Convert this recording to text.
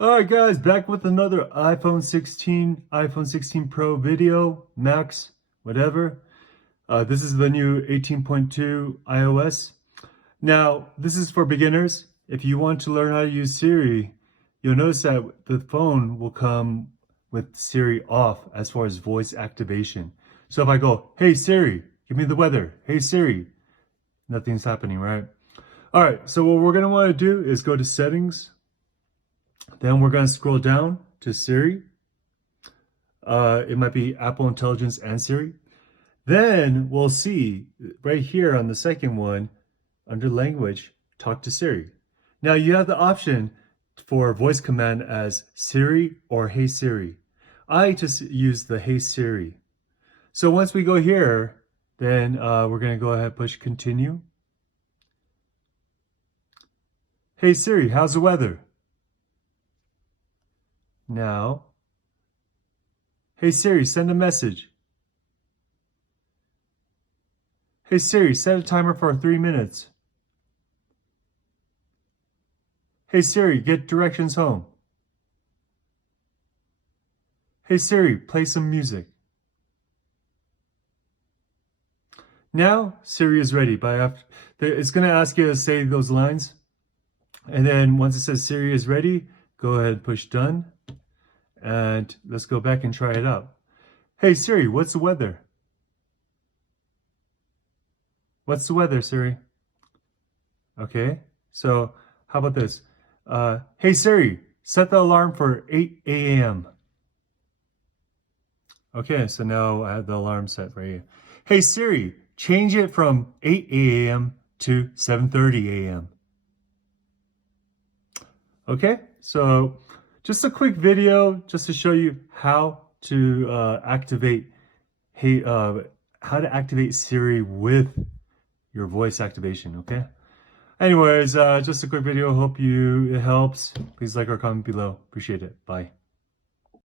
Alright guys, back with another iPhone 16, iPhone 16 Pro video, Max, whatever. This is the new 18.2 iOS. Now, this is for beginners. If you want to learn how to use Siri, you'll notice that the phone will come with Siri off as far as voice activation. So if I go, hey Siri, give me the weather. Hey Siri, nothing's happening, right? Alright, so what we're going to want to do is go to settings. Then we're going to scroll down to Siri. It might be Apple Intelligence and Siri. Then we'll see right here on the second one, under language, talk to Siri. Now you have the option for voice command as Siri or Hey Siri. I just use the Hey Siri. So once we go here, then we're going to go ahead and push continue. Hey Siri, how's the weather? Now, hey Siri, send a message. Hey Siri, set a timer for 3 minutes. Hey Siri, get directions home. Hey Siri, play some music. Now, Siri is ready. It's going to ask you to say those lines. And then once it says Siri is ready, go ahead and push done. And let's go back and try it out. Hey Siri, what's the weather? What's the weather, Siri? Okay, so how about this? Hey Siri, set the alarm for 8 a.m. Okay, so now I have the alarm set right here. Hey Siri, change it from 8 a.m. to 7:30 a.m. Okay, so just a quick video just to show you how to activate Siri with your voice activation. Okay. Anyways, just a quick video. Hope it helps. Please like or comment below. Appreciate it. Bye.